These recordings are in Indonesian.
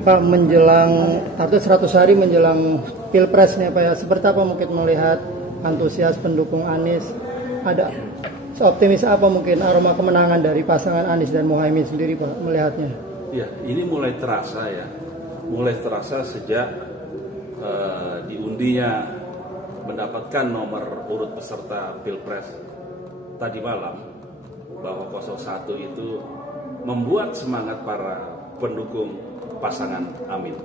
Pak, menjelang atau 100 hari menjelang Pilpres nih Pak ya, seperti apa mungkin melihat antusias pendukung Anies? Ada optimis apa mungkin aroma kemenangan dari pasangan Anies dan Muhaimin sendiri Pak melihatnya? Ya, ini mulai terasa ya, mulai terasa sejak diundinya mendapatkan nomor urut peserta Pilpres tadi malam, bahwa 01 itu membuat semangat para pendukung pasangan Amin.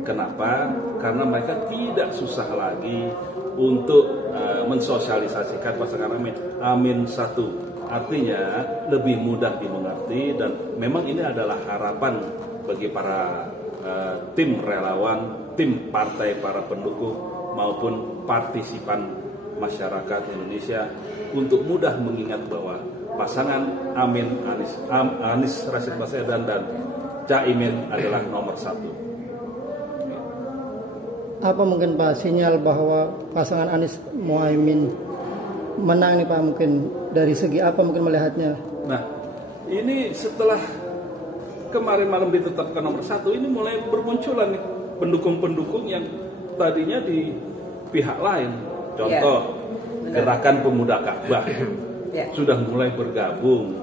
Kenapa? Karena mereka tidak susah lagi untuk mensosialisasikan pasangan Amin. Amin 1. Artinya lebih mudah dimengerti, dan memang ini adalah harapan bagi para tim relawan, tim partai, para pendukung maupun partisipan masyarakat Indonesia untuk mudah mengingat bahwa pasangan Anies Rashid Baswedan dan Caimin adalah nomor 1. Apa mungkin Pak sinyal bahwa pasangan Anies Muhaimin menang nih Pak, mungkin dari segi apa mungkin melihatnya? Nah, ini setelah kemarin malam ditetapkan nomor 1, ini mulai bermunculan nih pendukung-pendukung yang tadinya di pihak lain. Contoh, Gerakan Pemuda Ka'bah sudah mulai bergabung.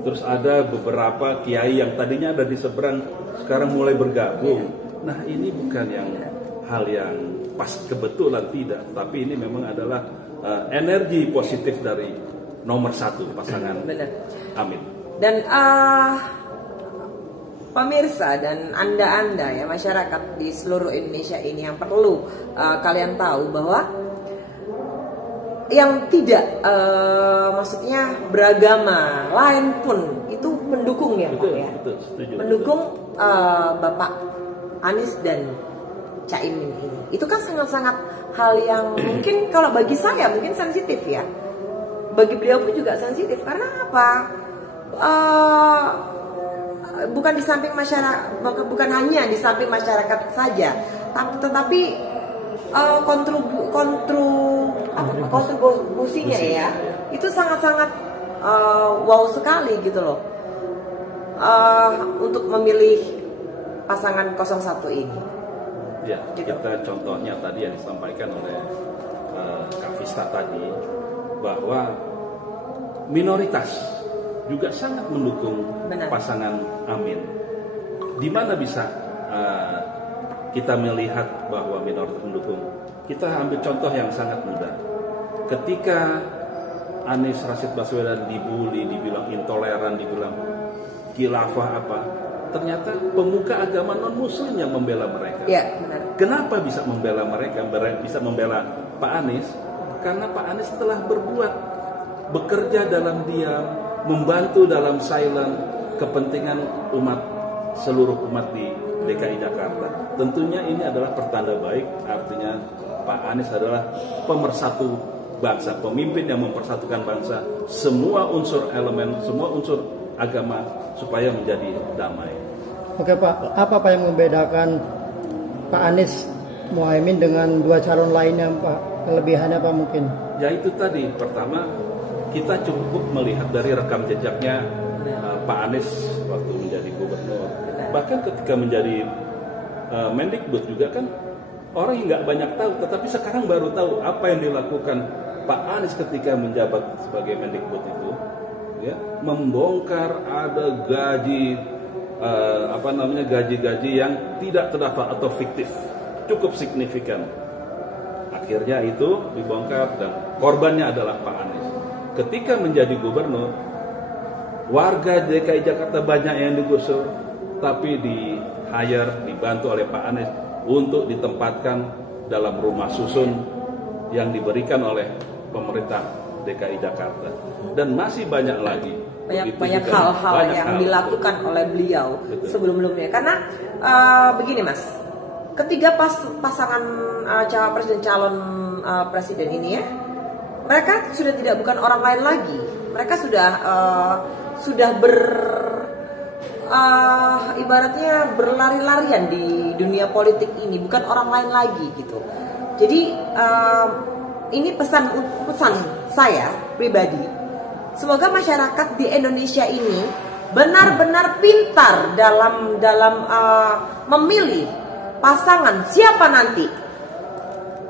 Terus ada beberapa kiai yang tadinya ada di seberang, sekarang mulai bergabung. Nah, ini bukan hal yang pas kebetulan, tidak. Tapi ini memang adalah energi positif dari nomor 1 pasangan Amin. Dan pemirsa dan anda ya, masyarakat di seluruh Indonesia ini yang perlu kalian tahu bahwa yang tidak maksudnya beragama lain pun itu mendukung ya Pak ya. Mendukung Bapak Anies dan Caimin ini. Itu kan sangat-sangat hal yang mungkin kalau bagi saya mungkin sensitif ya. Bagi beliau pun juga sensitif, karena apa? Bukan di samping masyarakat, bukan hanya di samping masyarakat saja, tetapi kontribusinya ya itu sangat-sangat wow sekali gitu loh, untuk memilih pasangan 01 ini. Ya, kita contohnya tadi yang disampaikan oleh Kak Vista tadi, bahwa minoritas juga sangat mendukung pasangan Amin. Di mana bisa kita melihat bahwa minoritas mendukung? Kita ambil contoh yang sangat mudah. Ketika Anies Rashid Baswedan dibully, dibilang intoleran, dibilang khilafah apa, ternyata pemuka agama non-muslim yang membela mereka. Ya, benar. Kenapa bisa membela mereka, bisa membela Pak Anies? Karena Pak Anies telah bekerja dalam diam, membantu dalam silent kepentingan seluruh umat di DKI Jakarta. Tentunya ini adalah pertanda baik, artinya Pak Anies adalah pemersatu bangsa, pemimpin yang mempersatukan bangsa, semua unsur elemen, semua unsur agama supaya menjadi damai. Oke Pak, apa yang membedakan Pak Anies Muhaimin dengan dua calon lainnya Pak? Kelebihannya apa mungkin? Ya itu tadi, pertama kita cukup melihat dari rekam jejaknya Pak Anies waktu menjadi gubernur. Bahkan ketika menjadi Mendikbud juga kan orang yang nggak banyak tahu, tetapi sekarang baru tahu apa yang dilakukan Pak Anies ketika menjabat sebagai Mendikbud itu, ya, membongkar ada gaji-gaji yang tidak terdaftar atau fiktif, cukup signifikan. Akhirnya itu dibongkar dan korbannya adalah Pak Anies. Ketika menjadi gubernur, warga DKI Jakarta banyak yang digusur, tapi dibantu oleh Pak Anies untuk ditempatkan dalam rumah susun yang diberikan oleh pemerintah DKI Jakarta. Dan masih banyak lagi. Banyak hal-hal yang dilakukan oleh beliau sebelum-sebelumnya. Karena begini Mas, ketiga pasangan cawapres dan calon presiden ini ya, mereka sudah tidak bukan orang lain lagi. Mereka sudah ibaratnya berlari-larian di dunia politik ini, bukan orang lain lagi gitu. Jadi ini pesan saya pribadi, semoga masyarakat di Indonesia ini benar-benar pintar dalam memilih pasangan siapa nanti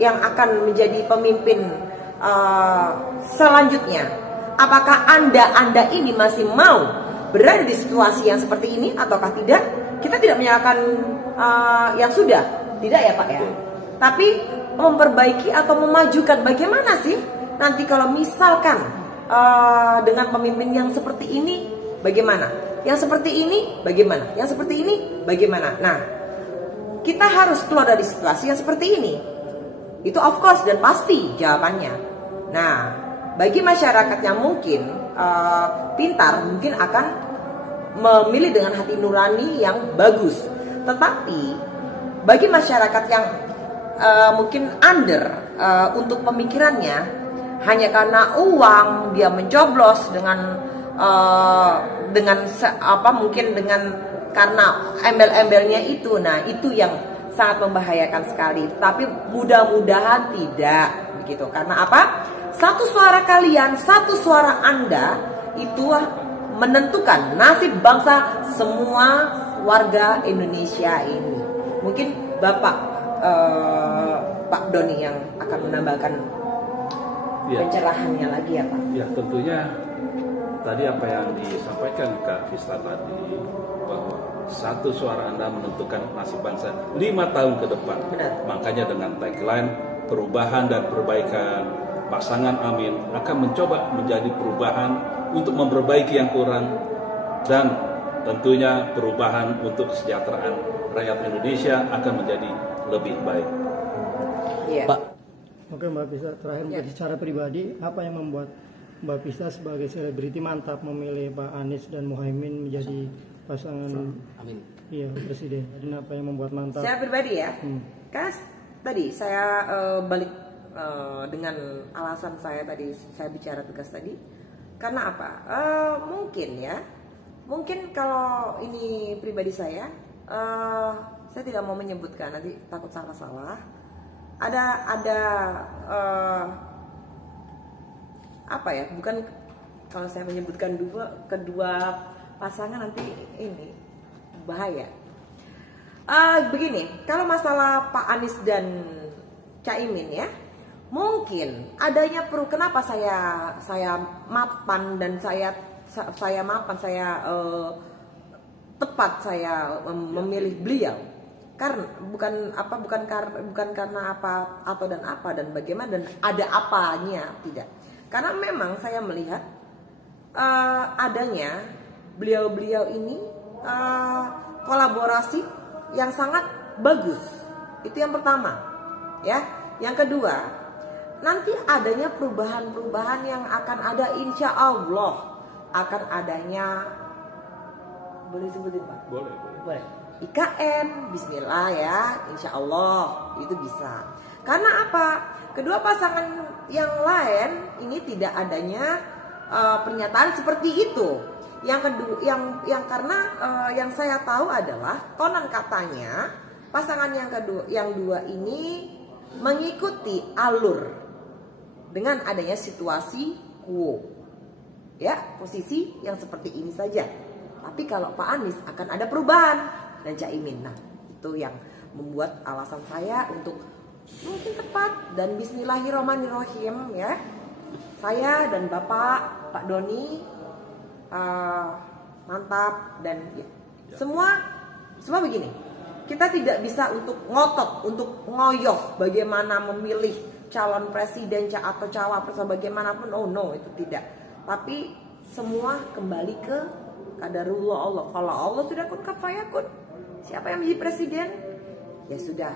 yang akan menjadi pemimpin selanjutnya. Apakah Anda ini masih mau berada di situasi yang seperti ini ataukah tidak? Kita tidak menyalahkan yang sudah, tidak ya Pak ya. Tapi memperbaiki atau memajukan bagaimana sih nanti kalau misalkan dengan pemimpin yang seperti ini bagaimana? Yang seperti ini bagaimana? Yang seperti ini bagaimana? Nah, kita harus keluar dari situasi yang seperti ini. Itu of course dan pasti jawabannya. Nah, bagi masyarakat yang mungkin pintar, mungkin akan memilih dengan hati nurani yang bagus. Tetapi bagi masyarakat yang mungkin under untuk pemikirannya hanya karena uang dia mencoblos mungkin dengan karena embel-embelnya itu. Nah, itu yang sangat membahayakan sekali. Tapi mudah-mudahan tidak begitu. Karena apa? Satu suara kalian, satu suara Anda itu menentukan nasib bangsa semua warga Indonesia ini. Mungkin Bapak Pak Doni yang akan menambahkan pencerahannya lagi ya Pak. Ya, tentunya tadi apa yang disampaikan Kak Vista tadi, bahwa satu suara Anda menentukan nasib bangsa 5 tahun ke depan. Benar. Makanya dengan tagline perubahan dan perbaikan, pasangan Amin akan mencoba menjadi perubahan untuk memperbaiki yang kurang, dan tentunya perubahan untuk kesejahteraan rakyat Indonesia akan menjadi lebih baik. Iya. Pak. Oke Mbak Pista, terakhir Ya. secara pribadi apa yang membuat Mbak Pista sebagai selebriti mantap memilih Pak Anies dan Muhaimin menjadi pasangan Amin. iya presiden? Dan apa yang membuat mantap? Saya pribadi ya, karena tadi saya balik dengan alasan saya tadi saya bicara tegas tadi, karena apa? Mungkin kalau ini pribadi saya tidak mau menyebutkan nanti takut salah-salah. Ada apa ya? Bukan kalau saya menyebutkan kedua pasangan nanti ini bahaya. Begini, kalau masalah Pak Anies dan Caimin ya, mungkin adanya kenapa saya mapan dan saya tepat saya memilih beliau, karena bukan karena apa dan bagaimana dan ada apanya, tidak, karena memang saya melihat adanya beliau ini kolaborasi yang sangat bagus. Itu yang pertama ya. Yang kedua, nanti adanya perubahan-perubahan yang akan ada, insya Allah akan adanya, boleh sebutin Pak? Boleh. IKN, Bismillah ya, insya Allah itu bisa. Karena apa? Kedua pasangan yang lain ini tidak adanya pernyataan seperti itu. Yang kedua, karena yang saya tahu adalah konon katanya pasangan yang dua ini mengikuti alur dengan adanya situasi quo, ya, posisi yang seperti ini saja. Tapi kalau Pak Anies akan ada perubahan dan Caimin, nah itu yang membuat alasan saya untuk mungkin tepat dan Bismillahirrahmanirrahim ya. Saya dan Pak Doni mantap dan ya, semua begini. Kita tidak bisa untuk ngotot, untuk ngoyoh bagaimana memilih calon presiden atau cawapres bagaimanapun. Oh no, itu tidak. Tapi semua kembali ke qadarullah Allah. Kalau Allah sudah kun kafayakun, siapa yang menjadi presiden? Ya sudah,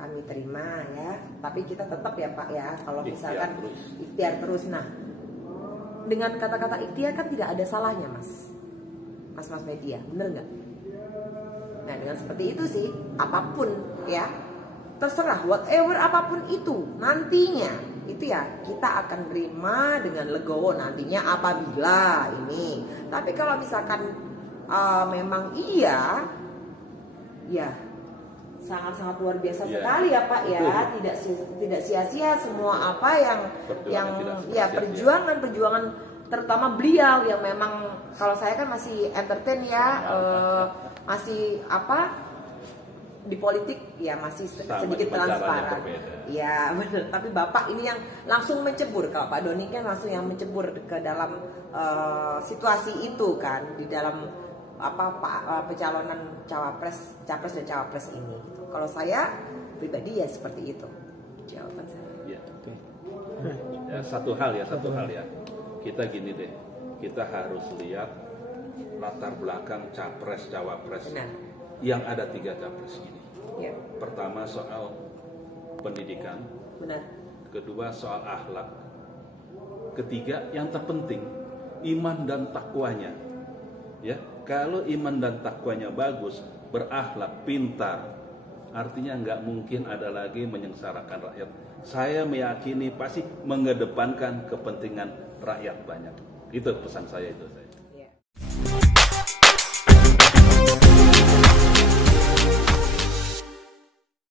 kami terima ya. Tapi kita tetap ya Pak ya, kalau misalkan ikhtiar terus. Nah, dengan kata-kata ikhtiar kan tidak ada salahnya mas media, bener nggak? Nah dengan seperti itu sih, apapun ya, terserah whatever apapun itu nantinya itu ya kita akan terima dengan legowo nantinya apabila ini. Tapi kalau misalkan memang iya ya sangat-sangat luar biasa sekali ya Pak ya. Tidak sia-sia semua apa yang perjuangan terutama beliau yang memang kalau saya kan masih entertain ya, masih apa di politik ya masih sedikit transparan. Ya benar. Tapi Bapak ini yang langsung mencebur, kalau Pak Doni kan langsung yang mencebur ke dalam situasi itu kan di dalam pencalonan capres dan cawapres ini. Kalau saya pribadi ya seperti itu jawaban saya. Ya. Ya, satu hal ya. Kita gini deh, kita harus lihat latar belakang capres cawapres. Benar. Yang ada 3 capres ini. Ya. Pertama soal pendidikan, Benar. kedua soal akhlak, ketiga yang terpenting iman dan takwanya. Ya, kalau iman dan takwanya bagus, berakhlak, pintar, artinya nggak mungkin ada lagi menyengsarakan rakyat. Saya meyakini pasti mengedepankan kepentingan rakyat banyak. Itu pesan saya itu.